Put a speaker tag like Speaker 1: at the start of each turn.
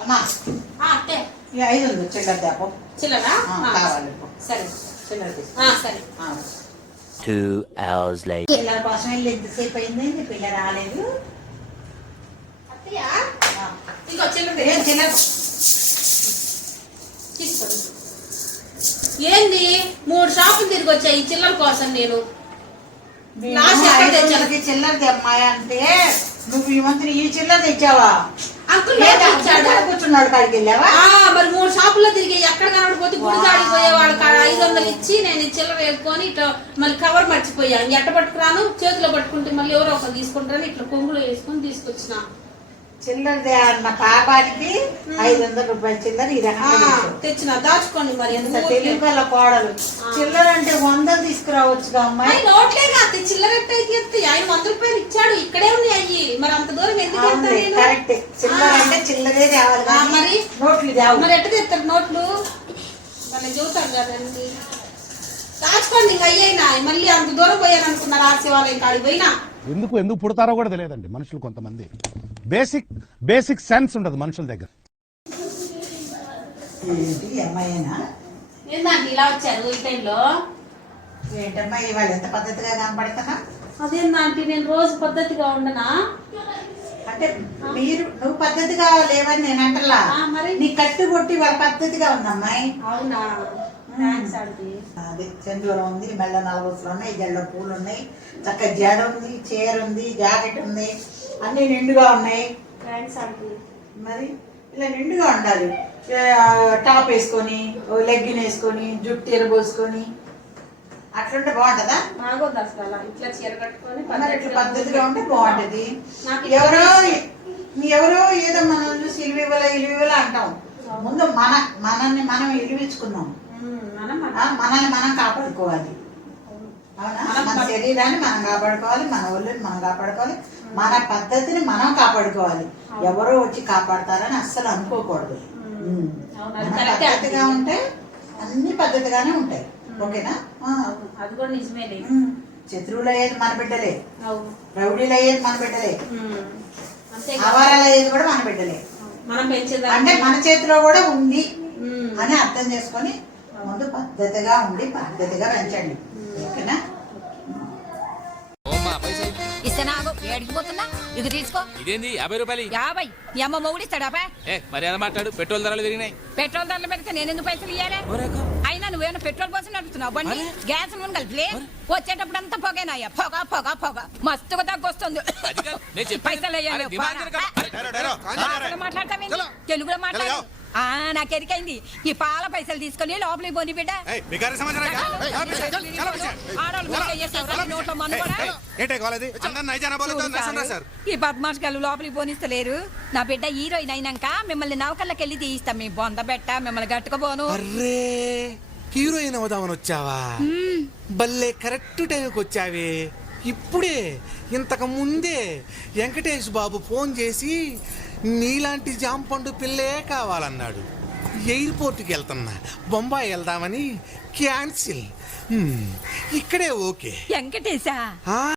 Speaker 1: అత్తే
Speaker 2: 500 చిల్లర తేపో.
Speaker 1: చిల్లరా
Speaker 2: కావాలి.
Speaker 1: సరే
Speaker 2: చిల్లర తీసుకో.
Speaker 1: సరే
Speaker 3: 2 hours later.
Speaker 2: పిల్లల కోసం వెళ్ళి ఎంతసేపు అయింది, పిల్ల రాలేదు.
Speaker 1: అత్తయ్య ఇంకో చిల్లర
Speaker 2: చిల్లర
Speaker 1: తీసుకోండి. ఏంది 3 షాపులు తిరిగి వచ్చాయి చిల్లర కోసం నేను
Speaker 2: చిల్లర తెమ్మాయి అంటే నువ్వు ఈ మంత్రి ఈ చిల్లర తెచ్చావా?
Speaker 1: అంకుల్
Speaker 2: కూర్చున్నాడు కాడికి వెళ్ళావా?
Speaker 1: మరి 3 షాపుల్లో తిరిగి ఎక్కడ కనబడిపోతే గుడి కాడిపోయే వాళ్ళ 500 ఇచ్చి నేను చిల్లర వేసుకొని ఇట్లా మళ్ళీ కవర్ మర్చిపోయాను. ఎట్ట పట్టుకురాను, చేతిలో పట్టుకుంటే మళ్ళీ ఎవరో ఒకరు తీసుకుంటారని ఇట్లా కొంగులో వేసుకొని తీసుకొచ్చిన
Speaker 2: చిల్లర అన్న పాపానికి 500 రూపాయలు చిల్లర ఈ రకంగా
Speaker 1: తెచ్చిన. దాచుకోండి మరి ఎంత
Speaker 2: తెలియగల కోడలు. చిల్లర అంటే 100 తీసుకురావచ్చుగా అమ్మాయి.
Speaker 1: నోట్లే కాదు చిల్లర ఎట్టయితే ఆయన 100 రూపాయలు ఇచ్చాడు, ఇక్కడే ఉన్నాయి అయ్యి. మరి అంత దూరం ఎందుకు
Speaker 2: కరెక్ట్. చిల్లర అంటే చిల్లరే తేవాలి,
Speaker 1: మరి
Speaker 2: నోట్లు తేవాలి.
Speaker 1: మరి ఎట్ట తెస్తారు నోట్లు? మళ్ళీ చూతారు కదండి. దాచుకోండి ఇంక అయ్యేనా. మళ్ళీ అంత దూరం పోయాను అనుకున్నారు ఆ శివాలయం కాడికి పోయినా.
Speaker 4: ఎందుకు పుడతారో కూడా తెలియదండి మనుషులు. కొంతమంది బేసిక్ సెన్స్ ఉండదు మనుషుల దగ్గర.
Speaker 1: ఏంటంటే ఇలా వచ్చారు ఈ టైంలో?
Speaker 2: ఏంటమ్మా ఇవాళ ఎంత పద్ధతిగా కనపడతా?
Speaker 1: అదేంటంటే నేను రోజు పద్ధతిగా ఉండనా?
Speaker 2: అంటే నువ్వు పద్ధతిగా లేవని నేను అంటలా,
Speaker 1: మరి
Speaker 2: నీ కట్టు కొట్టి వాళ్ళ పద్ధతిగా ఉందమ్మాయి.
Speaker 1: అవునా?
Speaker 2: అదే చందూరం ఉంది, మెల్ల నలవసలు ఉన్నాయి, జల్లో పూలు ఉన్నాయి, చక్క జడ ఉంది, చీర ఉంది, జాకెట్ ఉంది, అన్ని నిండుగా ఉన్నాయి. మరి ఇలా నిండుగా ఉండాలి. టాప్ వేసుకొని, లెగ్గిన్ వేసుకొని, జుట్టు ఎరబోసుకొని అట్లుంటే బాగుంటదా?
Speaker 1: ఇట్లా చీర కట్టుకొని
Speaker 2: ఇట్లా పద్ధతిగా ఉంటే బాగుంటది. ఎవరో ఏదో మనం చూసి ఇలువివల అంటాం. ముందు మనల్ని మనం ఇలువించుకున్నాం. మనల్ని మనం కాపాడుకోవాలి. అవునా? మన శరీరాన్ని మనం కాపాడుకోవాలి, మన ఒళ్ళని మనం కాపాడుకోవాలి, మన పద్ధతిని మనం కాపాడుకోవాలి. ఎవరో వచ్చి కాపాడతారని అస్సలు అనుకోకూడదు. పద్ధతిగా ఉంటే అన్ని పద్ధతిగానే ఉంటాయి. ఓకేనా?
Speaker 1: అది కూడా నిజమే.
Speaker 2: శత్రువులు అయ్యేది మన బిడ్డలే, రౌడీలు అయ్యేది మన బిడ్డలే, అవారాలు అయ్యేది కూడా మన బిడ్డలే.
Speaker 1: మనం పెంచేదా
Speaker 2: అంటే మన చేతిలో కూడా ఉంది అని అర్థం చేసుకొని ముందు పద్ధతిగా ఉండి పద్ధతిగా పెంచండి. ఓకేనా?
Speaker 5: తీసుకో.
Speaker 6: ఇదేంది 50 రూపాయలు?
Speaker 5: 50 ఈ అమ్మ మొగుడు ఇస్తాడా?
Speaker 6: మరి ఎలా మాట్లాడు? పెట్రోల్ ధరలు పెరిగినాయి.
Speaker 5: పెట్రోల్ ధరలు పెడితే నేను ఎందుకు పైసలు ఇయ్యాలి? అయినా నువ్వేమైనా పెట్రోల్ పోసి నడుపుతున్నావు బండి? గ్యాస్ కలిపి వచ్చేటప్పుడు అంతా పొగేనాయ్యా, పొగ మస్తుగా తగ్గొస్తుంది. పైసలు మాట్లాడతావేంటి? తెలుగులో మాట్లాడు. నాకెరికైంది. ఈ పాల పైసలు తీసుకొని లోపలికి పోని బిడ్డ. ఈ బద్మాష్ గారు లోపలికి పోనిస్తలేరు. నా బిడ్డ హీరోయిన్ అయినాక మిమ్మల్ని నౌకర్లకి వెళ్ళి తీయిస్తాం. మీ బొంద బెట్ట మిమ్మల్ని గట్టుకోబోను.
Speaker 7: హీరోయిన్ అవుదామని వచ్చావా? బల్లే కరెక్ట్ టైంకి వచ్చావే. ఇప్పుడే ఇంతకు ముందే వెంకటేష్ బాబు ఫోన్ చేసి నీలాంటి జాంపండు పిల్లే కావాలన్నాడు. ఎయిర్పోర్ట్కి వెళ్తున్నా, బొంబాయి వెళ్దామని క్యాన్సిల్. ఇక్కడే ఓకే.
Speaker 5: వెంకటేశా?